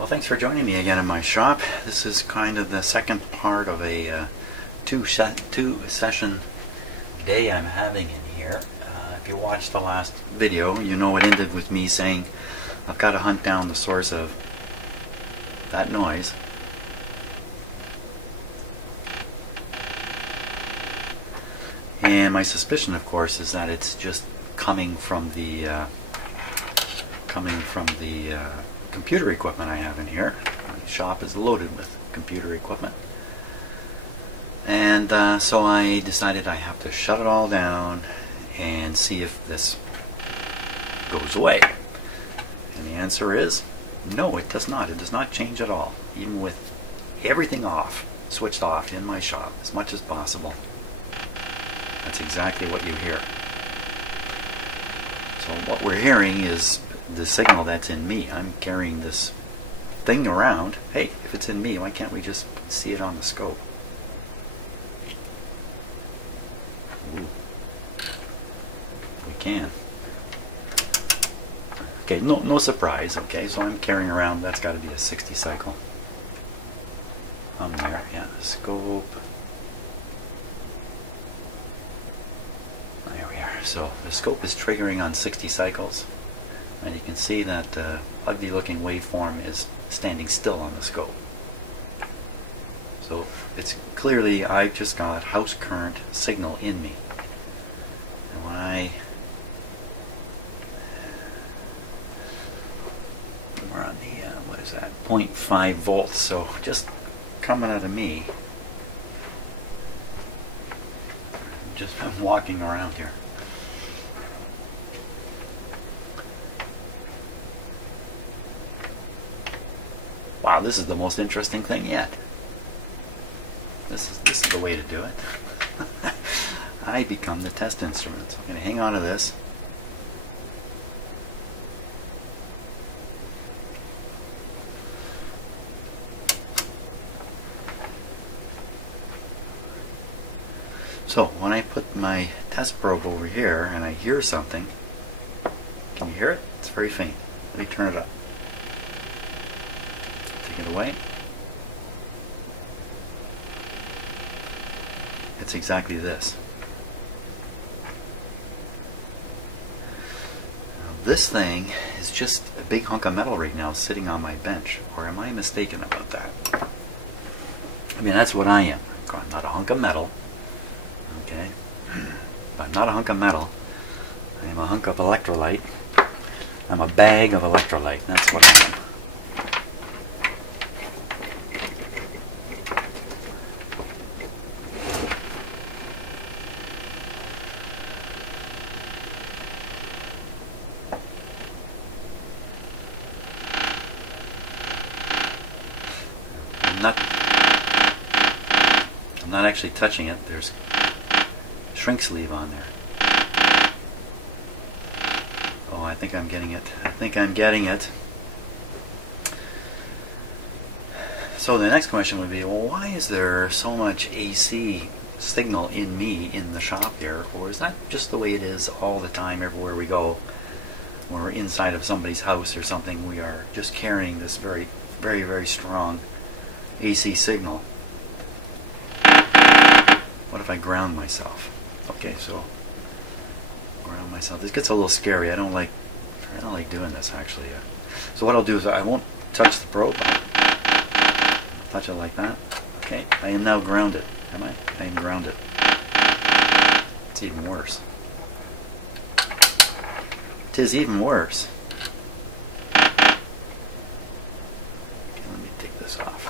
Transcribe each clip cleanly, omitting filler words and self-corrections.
Well, thanks for joining me again in my shop. This is kind of the second part of a two-session day I'm having in here. If you watched the last video, you know it ended with me saying I've got to hunt down the source of that noise. And my suspicion, of course, is that it's just coming from the computer equipment I have in here. My shop is loaded with computer equipment. And so I decided I have to shut it all down and see if this goes away. And the answer is no, it does not. It does not change at all. Even with everything off, switched off in my shop as much as possible. That's exactly what you hear. So what we're hearing is the signal that's in me. I'm carrying this thing around. Hey, if it's in me, why can't we just see it on the scope? Ooh. We can. Okay, no surprise. Okay, so I'm carrying around, that's got to be a 60 cycle. There, yeah, the scope. There we are. So the scope is triggering on 60 cycles. And you can see that ugly looking waveform is standing still on the scope. So it's clearly I've just got house current signal in me. And when we're on the, what is that, 0.5 volts, so just coming out of me. I'm walking around here. Wow, this is the most interesting thing yet. This is the way to do it. I become the test instrument. So I'm going to hang on to this. So when I put my test probe over here and I hear something, can you hear it? It's very faint. Let me turn it up. Take it away. It's exactly this. Now, this thing is just a big hunk of metal right now sitting on my bench. Or am I mistaken about that? I mean, that's what I am. I'm not a hunk of metal. Okay? But I'm not a hunk of metal. I am a hunk of electrolyte. I'm a bag of electrolyte. That's what I am. I'm not actually touching it. There's shrink sleeve on there. Oh, I think I'm getting it. I think I'm getting it. So the next question would be, well, why is there so much AC signal in me in the shop here? Or is that just the way it is all the time everywhere we go? When we're inside of somebody's house or something, we are just carrying this very, very, very strong AC signal. What if I ground myself? Okay, so ground myself. This gets a little scary. I don't like doing this actually. So what I'll do is I won't touch the probe. I'll touch it like that. Okay, I am now grounded. Am I? I am grounded. It's even worse. It is even worse. Okay, let me take this off.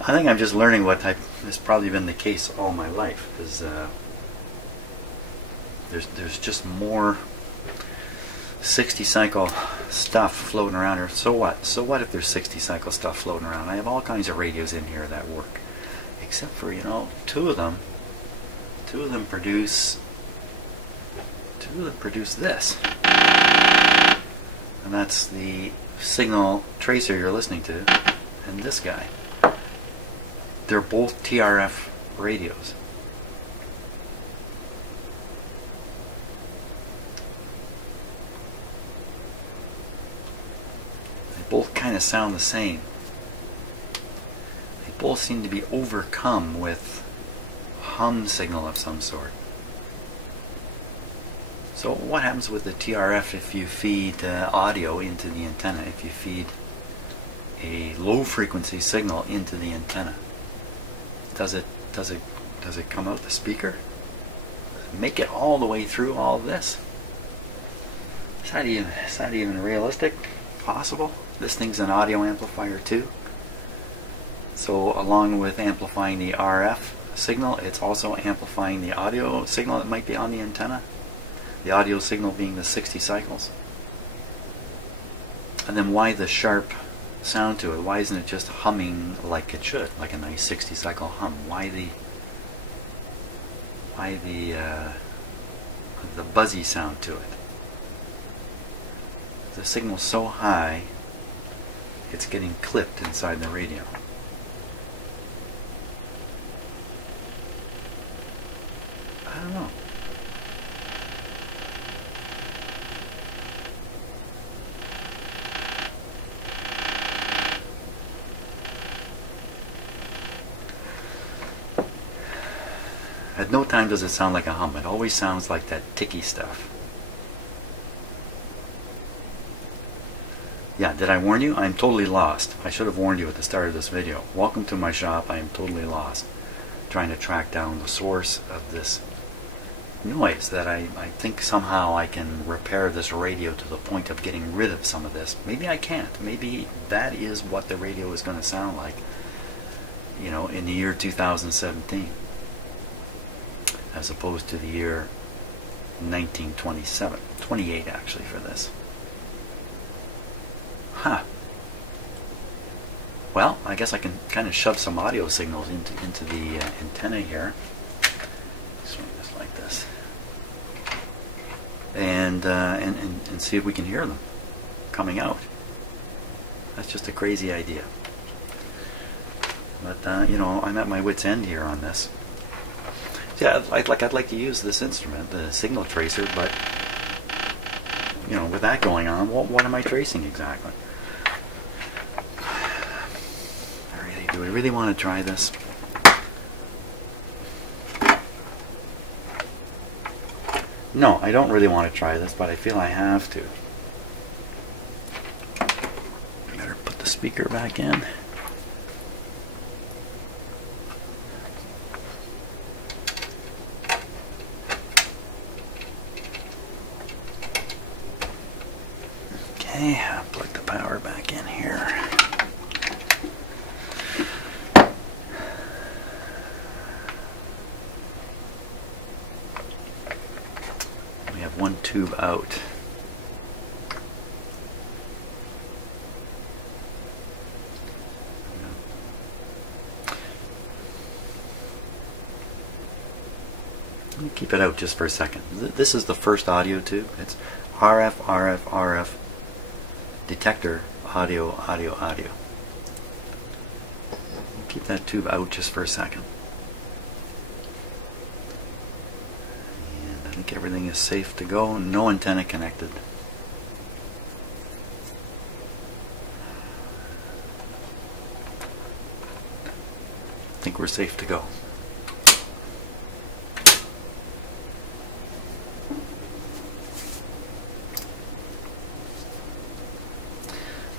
I think I'm just learning what has probably been the case all my life. Is there's just more 60 cycle stuff floating around here. So what? So what if there's 60 cycle stuff floating around? I have all kinds of radios in here that work, except for, you know, two of them produce this, and that's the signal tracer you're listening to, and this guy. They're both TRF radios. They both kind of sound the same. They both seem to be overcome with hum signal of some sort. So what happens with the TRF if you feed audio into the antenna, if you feed a low frequency signal into the antenna? Does it come out the speaker? Does it make it all the way through all of this? Is that even realistic? Possible? This thing's an audio amplifier too. So along with amplifying the RF signal, it's also amplifying the audio signal that might be on the antenna. The audio signal being the 60 cycles. And then why the sharp sound to it? Why isn't it just humming like it should, like a nice 60 cycle hum? Why the buzzy sound to it? The signal's so high, it's getting clipped inside the radio. I don't know. At no time does it sound like a hum. It always sounds like that ticky stuff. Yeah, did I warn you? I'm totally lost. I should have warned you at the start of this video. Welcome to my shop. I am totally lost. Trying to track down the source of this noise that I think somehow I can repair this radio to the point of getting rid of some of this. Maybe I can't. Maybe that is what the radio is going to sound like, you know, in the year 2017. As opposed to the year 1927, 28 actually for this. Huh. Well, I guess I can kind of shove some audio signals into the antenna here. Swing this like this, and see if we can hear them coming out. That's just a crazy idea. But you know, I'm at my wit's end here on this. Yeah, I'd like to use this instrument, the signal tracer, but you know, with that going on, what am I tracing exactly? Do we really want to try this? No, I don't really want to try this, but I feel I have to. Better put the speaker back in. Okay, I'll plug the power back in here. We have one tube out. Let me keep it out just for a second. This is the first audio tube. It's RF, RF, RF. Detector, audio, audio, audio. Keep that tube out just for a second. And I think everything is safe to go. No antenna connected. I think we're safe to go.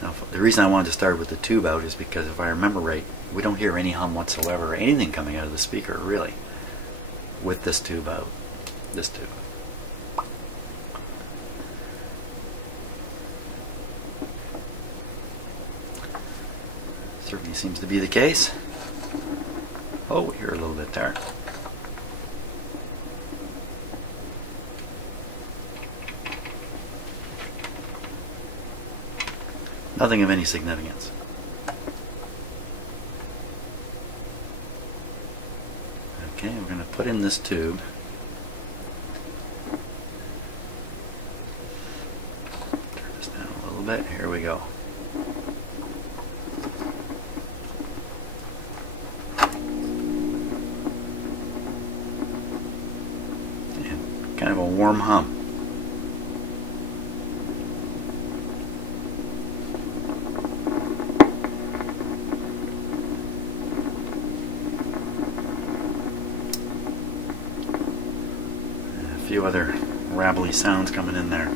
Now, the reason I wanted to start with the tube out is because if I remember right, we don't hear any hum whatsoever or anything coming out of the speaker, really, with this tube out. This tube. Certainly seems to be the case. Oh, we hear a little bit there. Nothing of any significance. Okay, we're going to put in this tube. Turn this down a little bit. Here we go. kind of a warm hum. A few other rabbly sounds coming in there.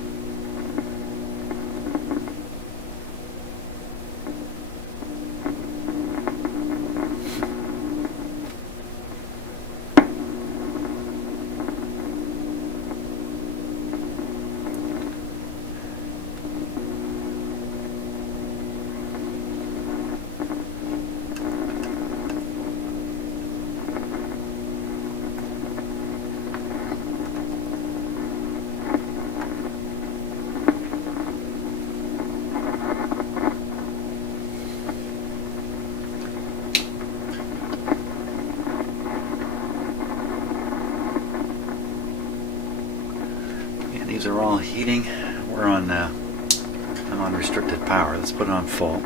These are all heating. We're on I'm on restricted power. Let's put it on full.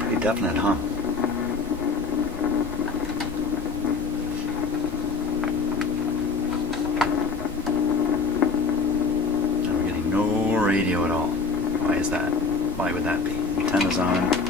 Pretty definite hum. And we're getting no radio at all. Why is that? Why would that be? Antenna's on.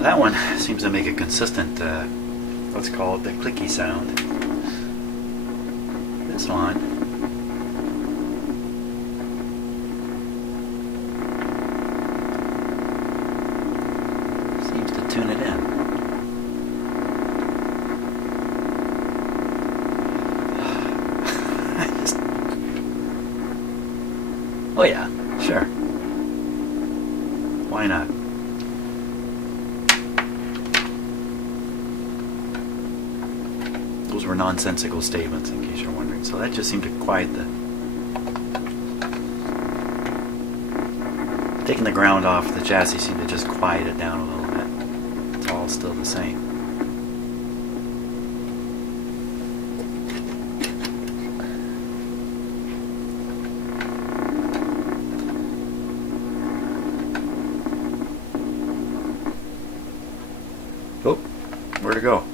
That one seems to make a consistent, let's call it the clicky sound. This one seems to tune it in. Oh yeah, sure. Why not? Those were nonsensical statements, in case you're wondering. So that just seemed to quiet the... Taking the ground off the chassis seemed to just quiet it down a little bit. It's all still the same. Oh, where'd it go?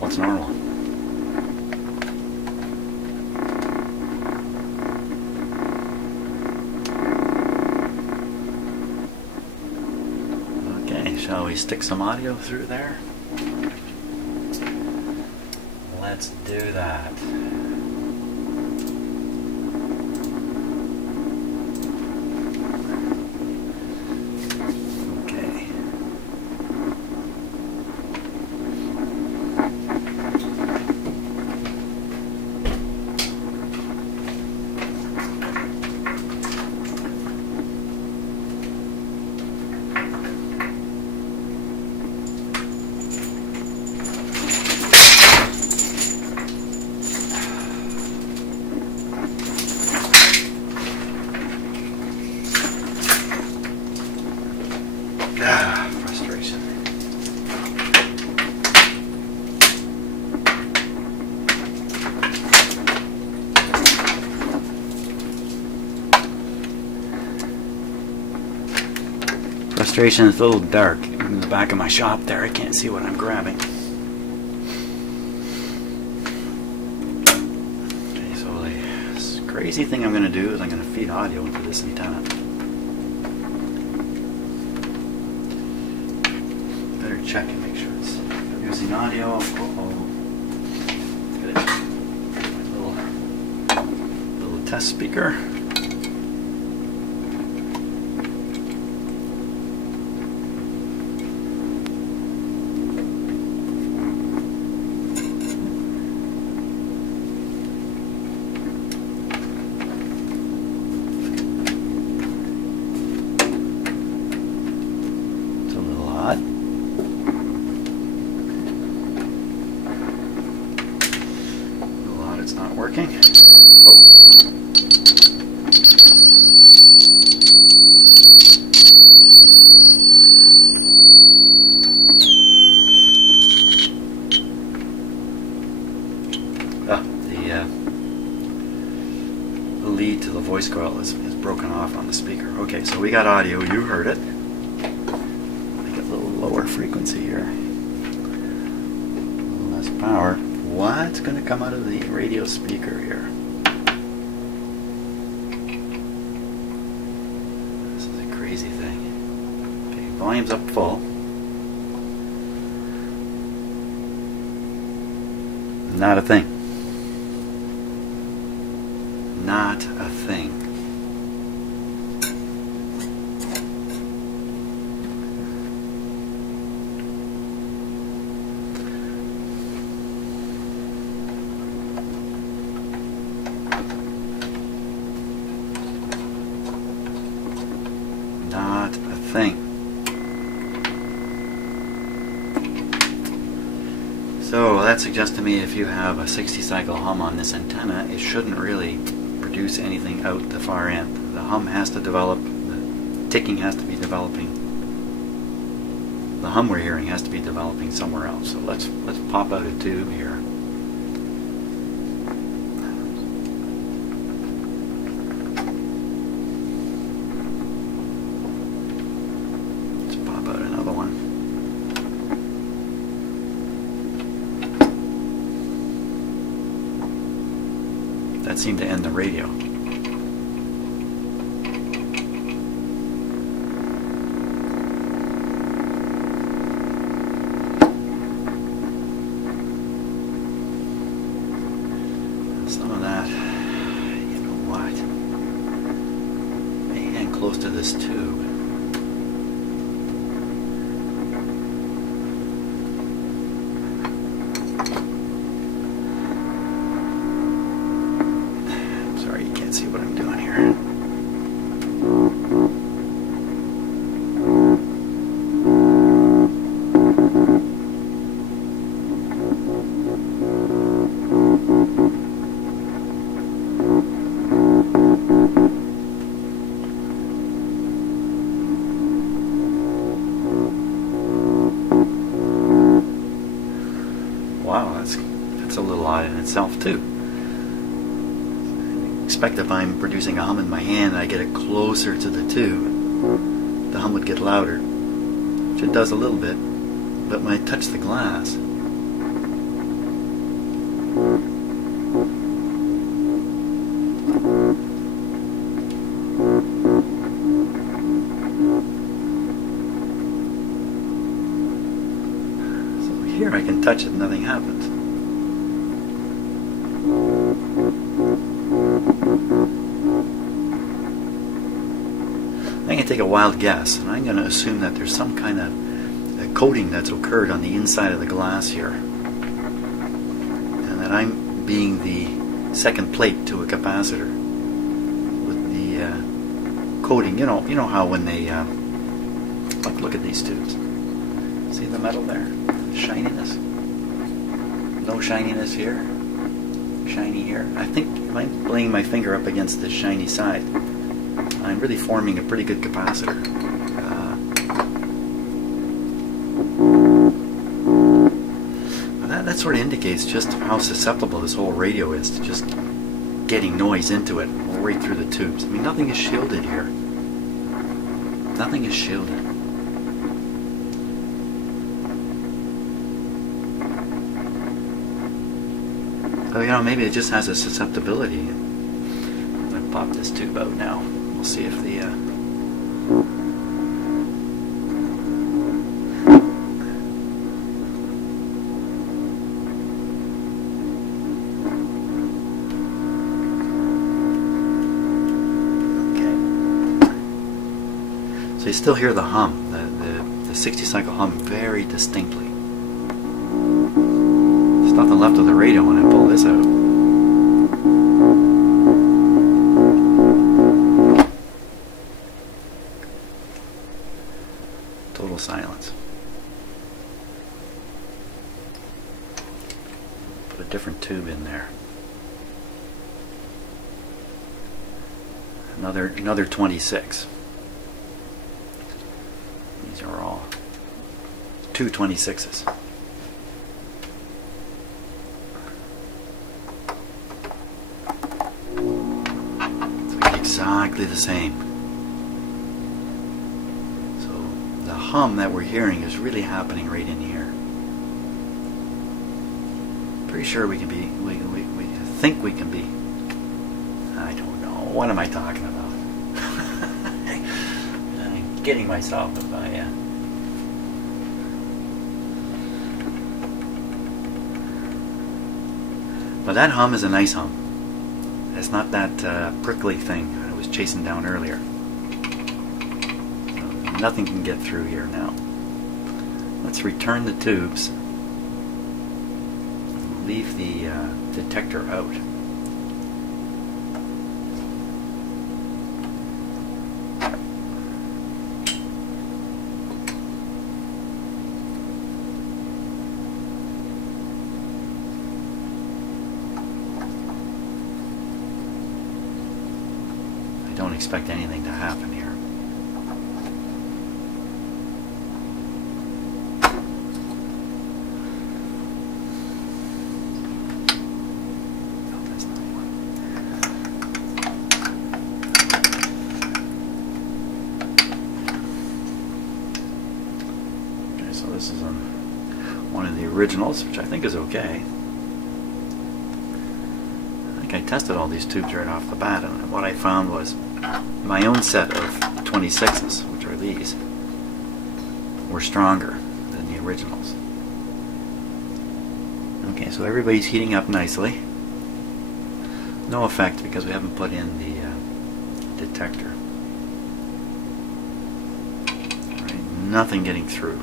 What's normal? Okay, shall we stick some audio through there? Let's do that. demonstration. It's a little dark in the back of my shop there. I can't see what I'm grabbing. Okay, so the crazy thing I'm going to do is I'm going to feed audio into this antenna. Better check and make sure it's producing audio. Look at it. My little test speaker. It's not working. Oh. The lead to the voice coil is broken off on the speaker. Okay, so we got audio. You heard it. Make it a little lower frequency here. A little less power. What's going to come out of the radio speaker here? This is a crazy thing. Okay, volume's up full. Not a thing. Not a thing. Not a thing. So that suggests to me if you have a 60 cycle hum on this antenna, it shouldn't really produce anything out the far end. The hum has to develop, the ticking has to be developing, the hum we're hearing has to be developing somewhere else. So let's pop out a tube here. That seemed to end the radio. Some of that, you know what? May hang close to this tube. See what I'm doing here. Wow, that's a little odd in itself too. Expect if I'm producing a hum in my hand and I get it closer to the tube, the hum would get louder, which it does a little bit, but when I touch the glass, so here I can touch it and nothing happens. I'm going to take a wild guess, and I'm going to assume that there's some kind of coating that's occurred on the inside of the glass here, and that I'm being the second plate to a capacitor with the coating. You know how when they look at these tubes. See the metal there? The shininess. No shininess here. Shiny here. I think if I'm laying my finger up against this shiny side, I'm really forming a pretty good capacitor. That sort of indicates just how susceptible this whole radio is to just getting noise into it right through the tubes. I mean, nothing is shielded here. Nothing is shielded. So, you know, maybe it just has a susceptibility. I'm going to pop this tube out now. We'll see if the... So you still hear the hum, the 60 cycle hum very distinctly. There's nothing left of the radio when I pull this out. Total silence. Put a different tube in there. Another 26. These are all two 26s. It's like exactly the same. So the hum that we're hearing is really happening right in here. Pretty sure we can be, we think we can be, I don't know, what am I talking about? I'm getting myself if I, But that hum is a nice hum. It's not that prickly thing I was chasing down earlier. So nothing can get through here now. Let's return the tubes. Leave the detector out. Don't expect anything to happen here. No, that's not one. Okay, so this is on one of the originals, which I think is okay. I tested all these tubes right off the bat, and what I found was my own set of 26s, which are these, were stronger than the originals. Okay, so everybody's heating up nicely. No effect because we haven't put in the detector. Right, nothing getting through.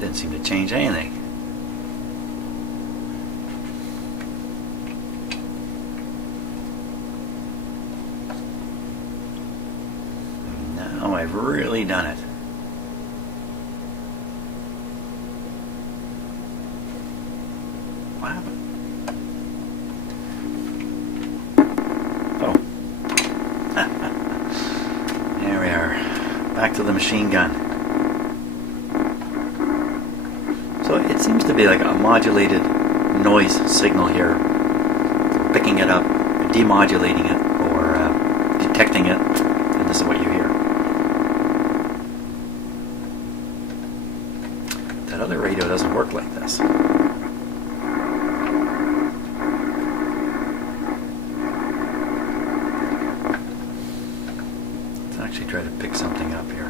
Didn't seem to change anything. Now I've really done it. What happened? Oh. There we are. Back to the machine gun. So it seems to be like a modulated noise signal here, picking it up, demodulating it, or detecting it, and this is what you hear. That other radio doesn't work like this. Let's actually try to pick something up here.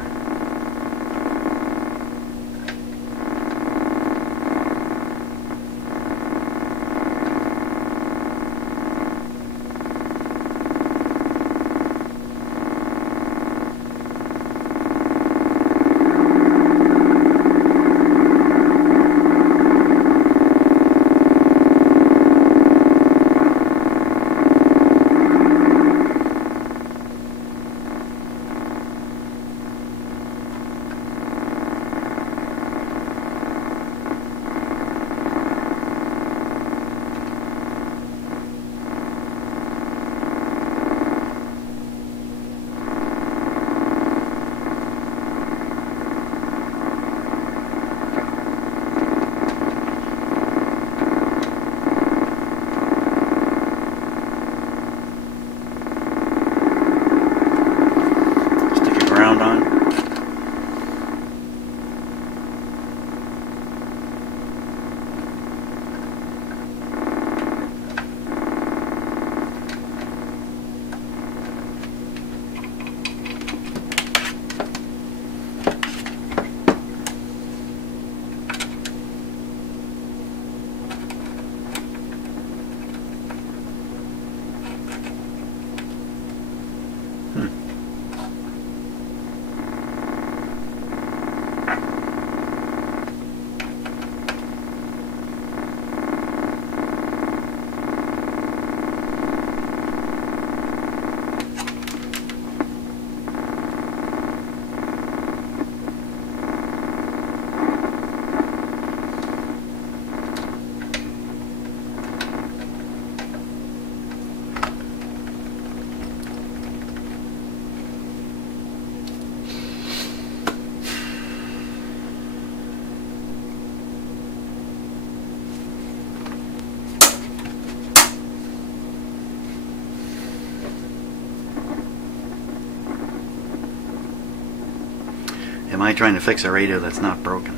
am I trying to fix a radio that's not broken?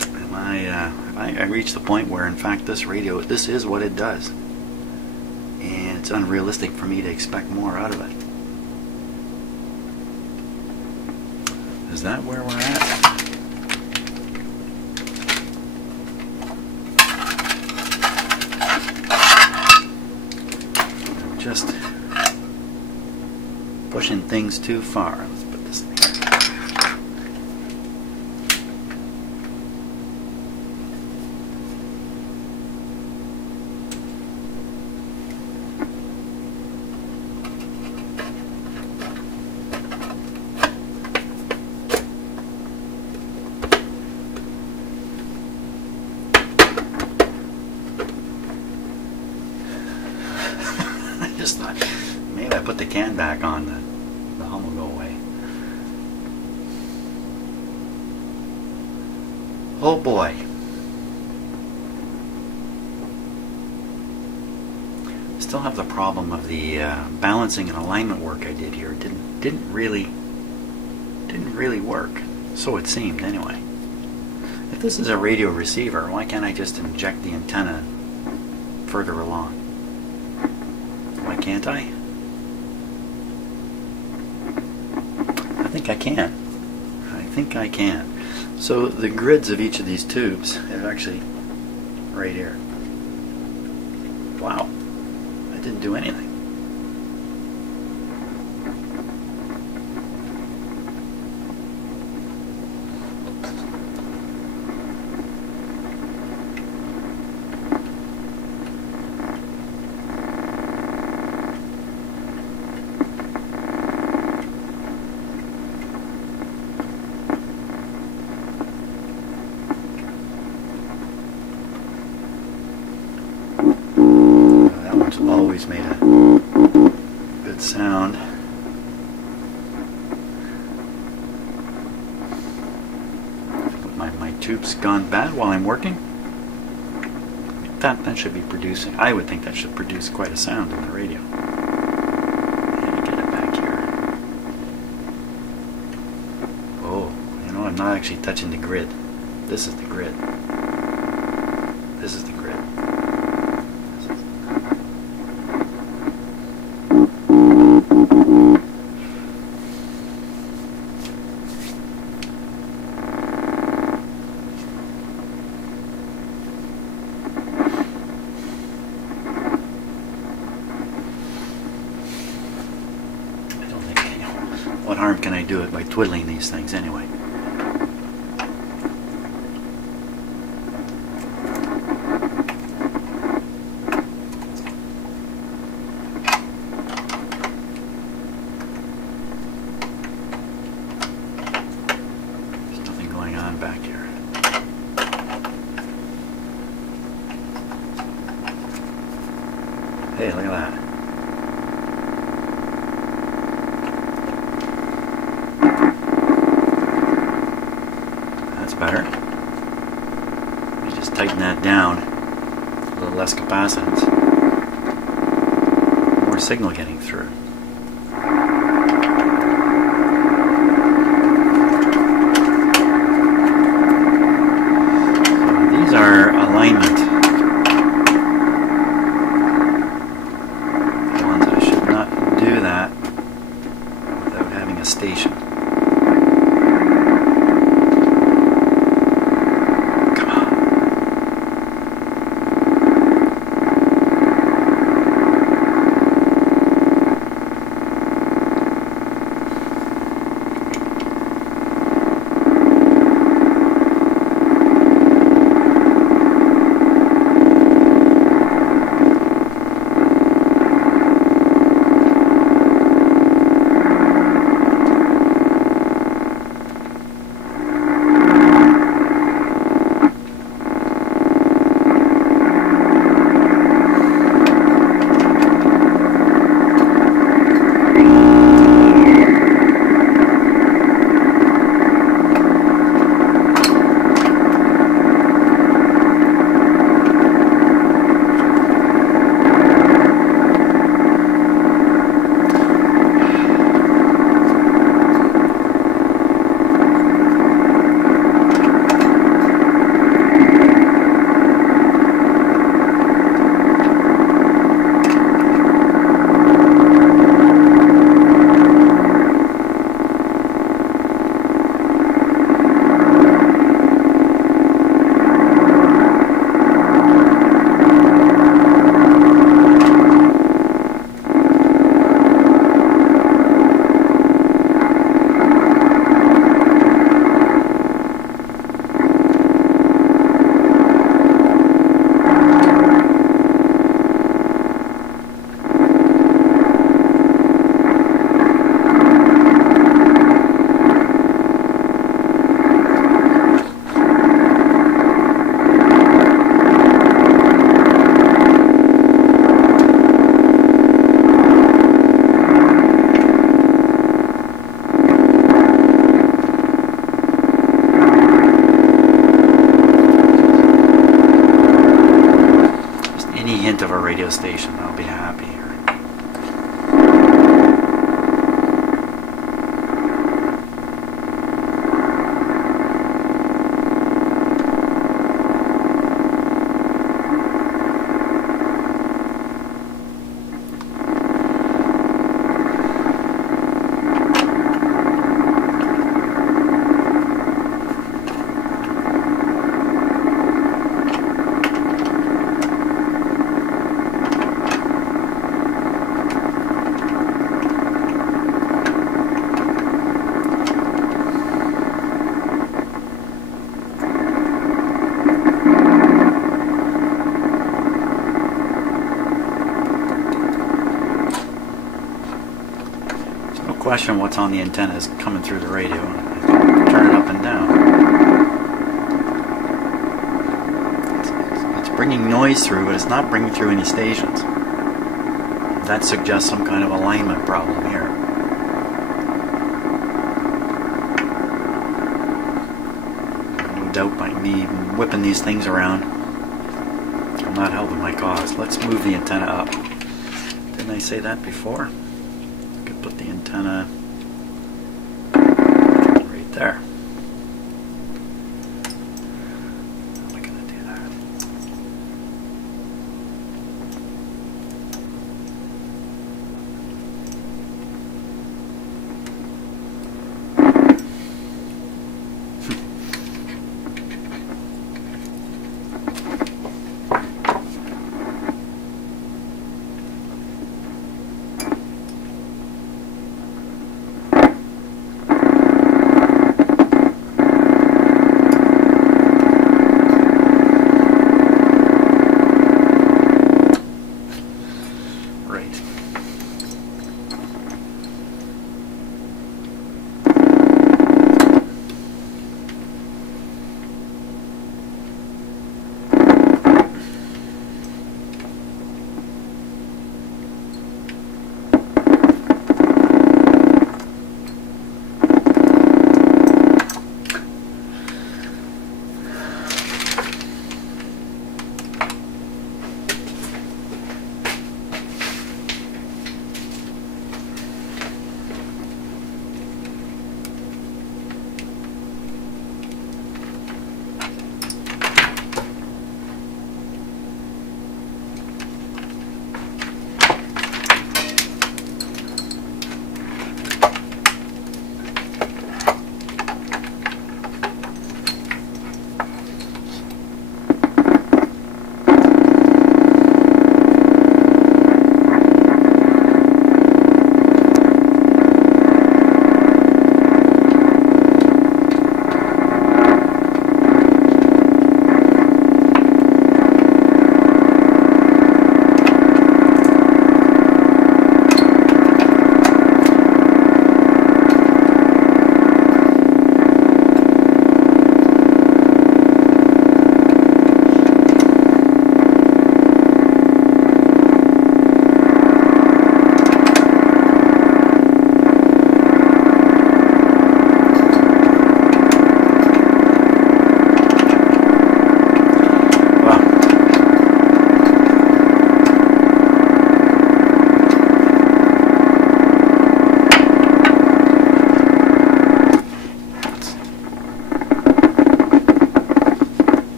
Have I reached the point where, in fact, this radio, this is what it does, and it's unrealistic for me to expect more out of it? Is that where we're at? I'm just pushing things too far. Let's put this thing. I just thought maybe I put the can back on, the hum will go away. Oh boy. Still have the problem of the balancing and alignment work I did here. Didn't really work. So it seemed anyway. If this is a radio receiver, why can't I just inject the antenna further along? Why can't I? I think I can. I think I can. So the grids of each of these tubes are actually right here. Wow. I didn't do anything. Always made a good sound. My tube's gone bad while I'm working. That should be producing. I would think that should produce quite a sound in the radio. Let me get it back here. Oh, you know, I'm not actually touching the grid. This is the grid. This is the grid. What harm can I do it by twiddling these things anyway? There's nothing going on back here. Hey, look at that. Better. Let me just tighten that down. A little less capacitance. More signal getting through. So these are alignment. The ones I should not do that without having a station. Any hint of a radio station, I'll be happy here. Question what's on the antenna is coming through the radio. Turn it up and down. It's bringing noise through, but it's not bringing through any stations. That suggests some kind of alignment problem here. No doubt by me whipping these things around, I'm not helping my cause. Let's move the antenna up. Didn't I say that before? Put the antenna right there. How am I going to do that?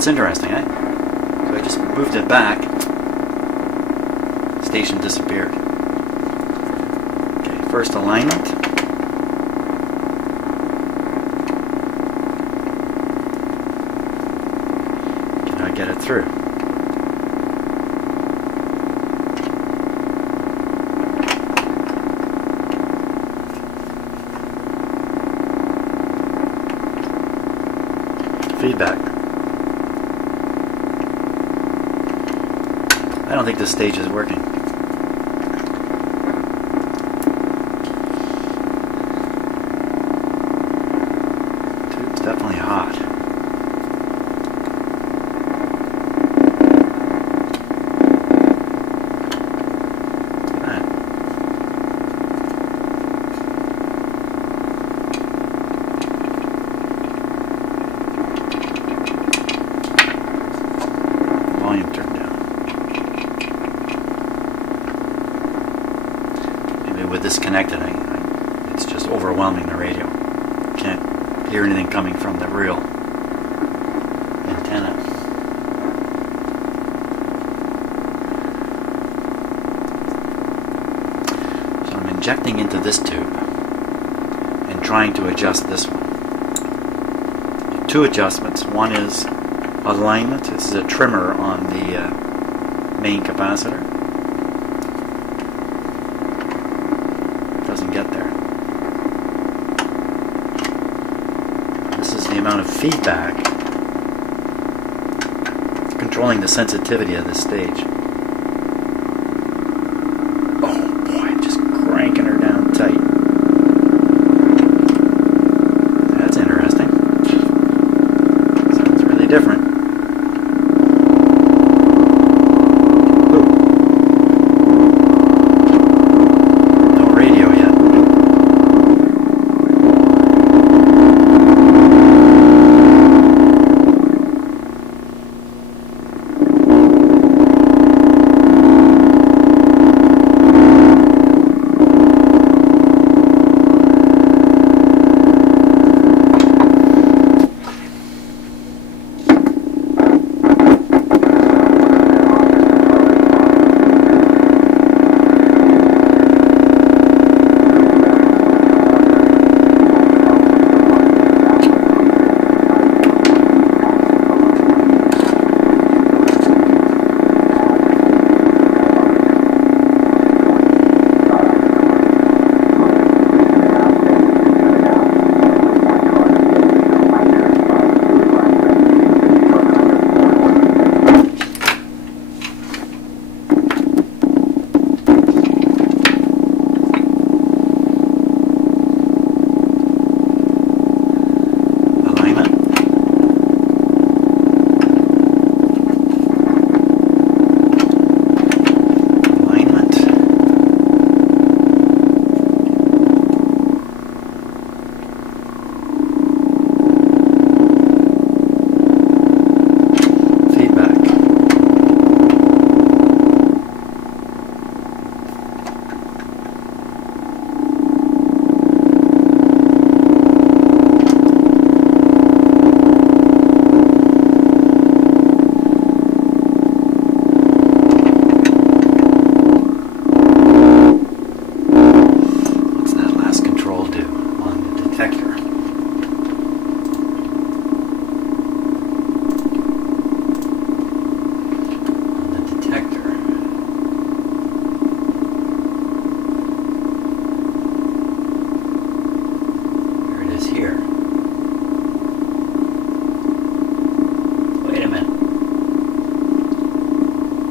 that's interesting, eh? So I just moved it back. Station disappeared. Okay, first alignment. Can I get it through? Feedback. I don't think this stage is working. Tube's definitely hot. Look at that. Volume turned down. Maybe with this connected, it's just overwhelming the radio. Can't hear anything coming from the real antenna. So I'm injecting into this tube and trying to adjust this one. Two adjustments. One is alignment. This is a trimmer on the main capacitor. Doesn't get there. This is the amount of feedback controlling the sensitivity of this stage. Oh boy, just cranking her down tight. That's interesting. Sounds really different.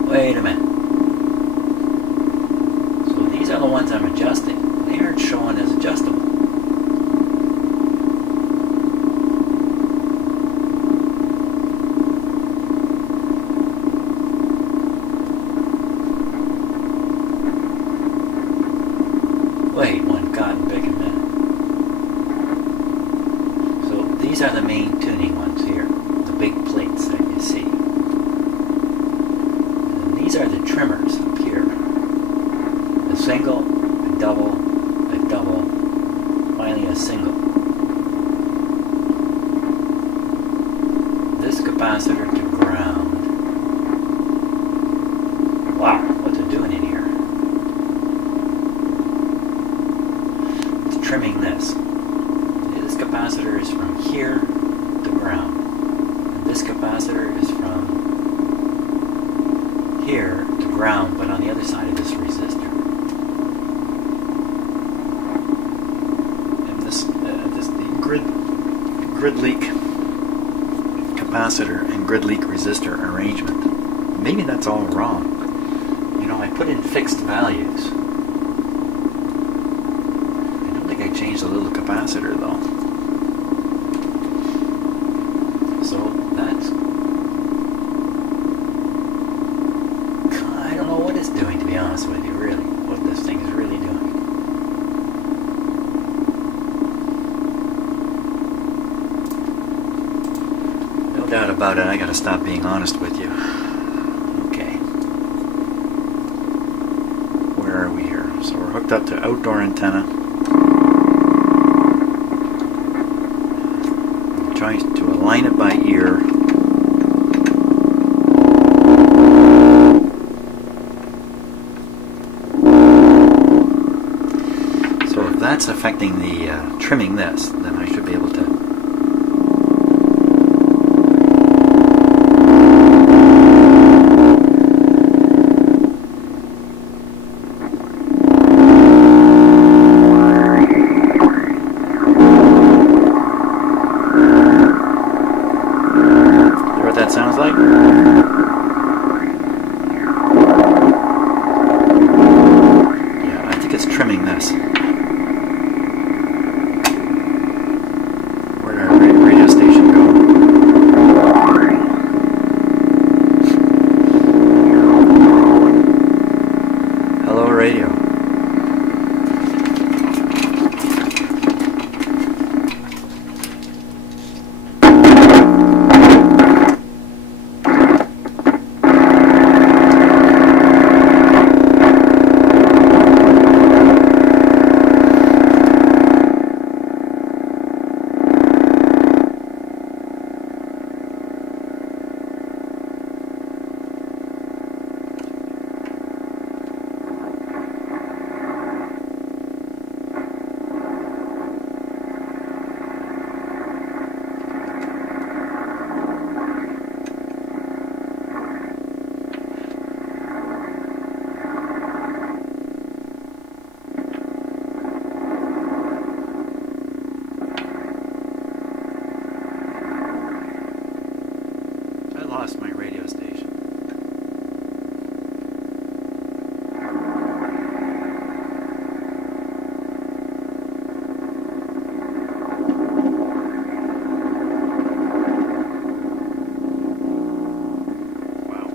Wait a minute. So these are the ones I'm adjusting. They aren't showing as adjustable. Wait one cotton picking minute. So these are the main tuning ones here. The big plates that you see. And these are the ground, but on the other side of this resistor. And the grid leak capacitor and grid leak resistor arrangement. Maybe that's all wrong. You know, I put in fixed values. I don't think I changed the little capacitor though. So that's, I don't know what it's doing, to be honest with you, really. What this thing is really doing. No doubt about it, I gotta stop being honest with you. Okay. Where are we here? So we're hooked up to outdoor antenna. I'm trying to align it by ear. So if that's affecting the trimming this, then I should be able to. That sounds like. Yeah, I think it's trimming this. Where did our radio station go? Hello, radio. Lost my radio station. Wow.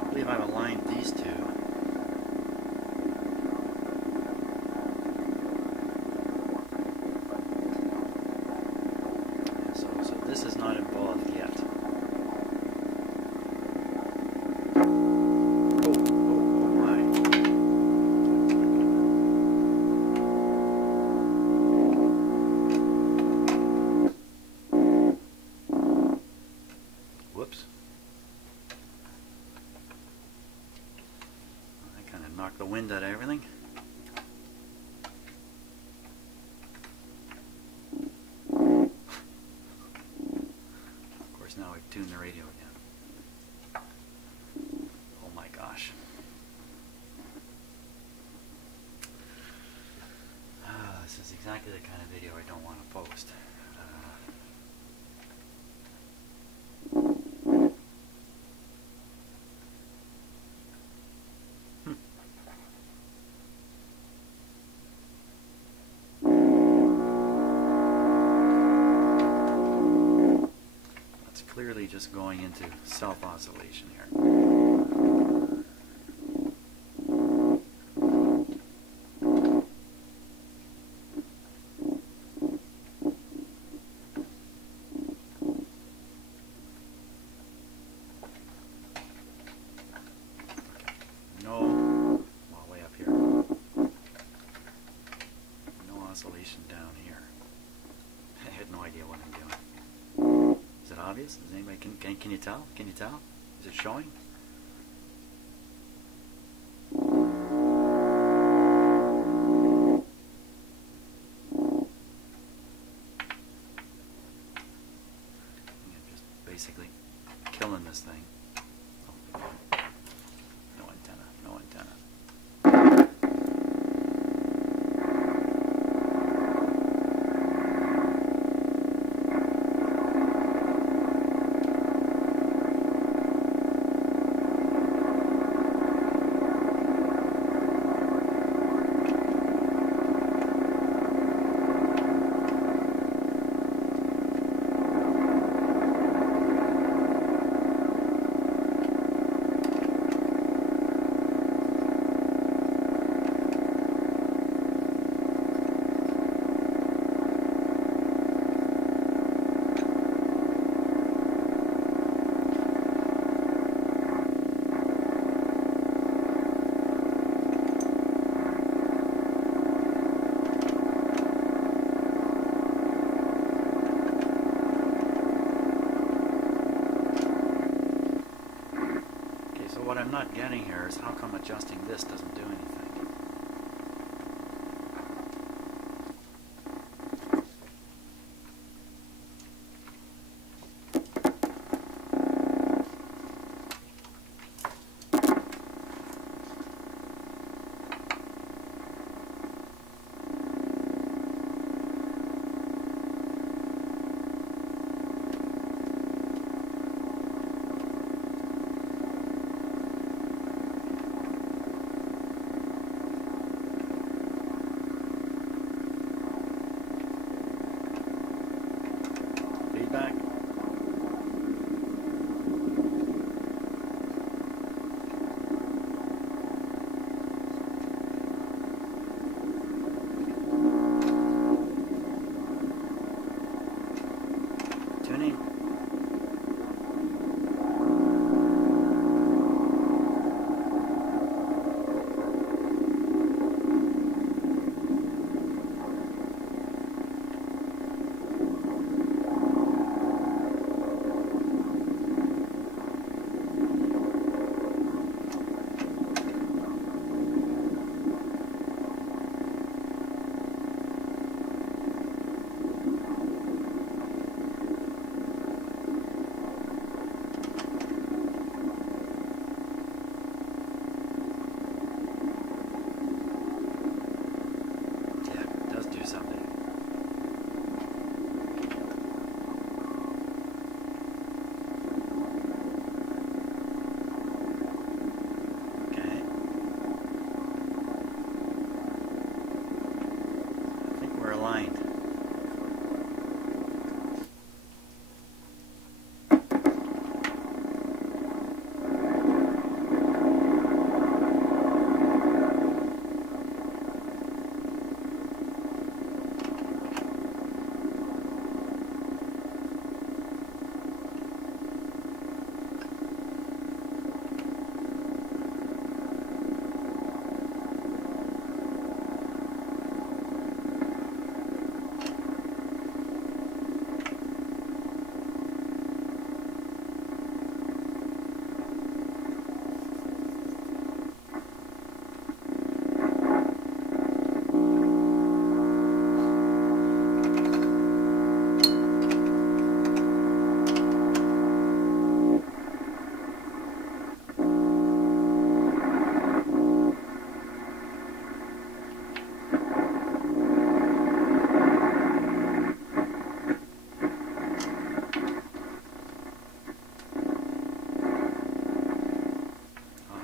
I believe I've aligned these two. So this is not involved yet. Oh my. Whoops. Knock the wind out of everything. Of course, now I've tuned the radio again. Oh my gosh. This is exactly the kind of video I don't want to post. into self-oscillation here. No, well, way up here. No oscillation down here. I had no idea what I'm doing. Is it obvious? Does anybody can you tell? Can you tell? Is it showing? I'm just basically killing this thing. Oh, no antenna. No antenna. What I'm not getting here is how come adjusting this doesn't do anything. Feedback. Tuning. Aligned.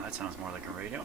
That sounds more like a radio.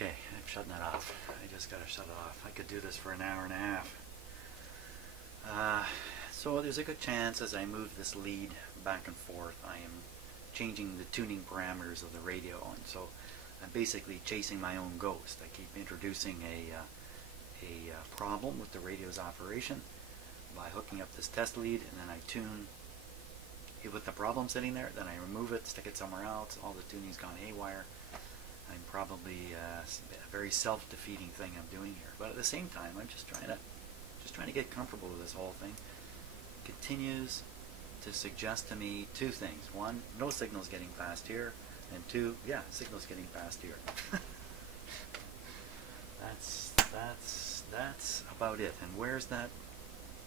Okay, I'm shutting that off. I just gotta shut it off. I could do this for an hour and a half. So there's a good chance as I move this lead back and forth, I am changing the tuning parameters of the radio, and so I'm basically chasing my own ghost. I keep introducing a problem with the radio's operation by hooking up this test lead, and then I tune it with the problem sitting there, then I remove it, stick it somewhere else, all the tuning's gone haywire. I'm probably a very self-defeating thing I'm doing here, but at the same time I'm just trying to get comfortable with this whole thing. It continues to suggest to me two things. One, no signal's getting past here, and two, yeah, signal's getting past here. That's about it. And where's that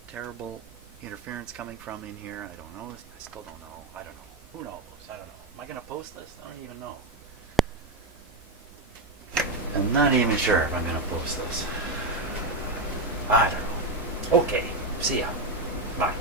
terrible interference coming from in here? I don't know. I still don't know. I don't know. Who knows? I don't know. Am I going to post this? I don't even know. I'm not even sure if I'm going to post this. I don't know. Okay. See ya. Bye.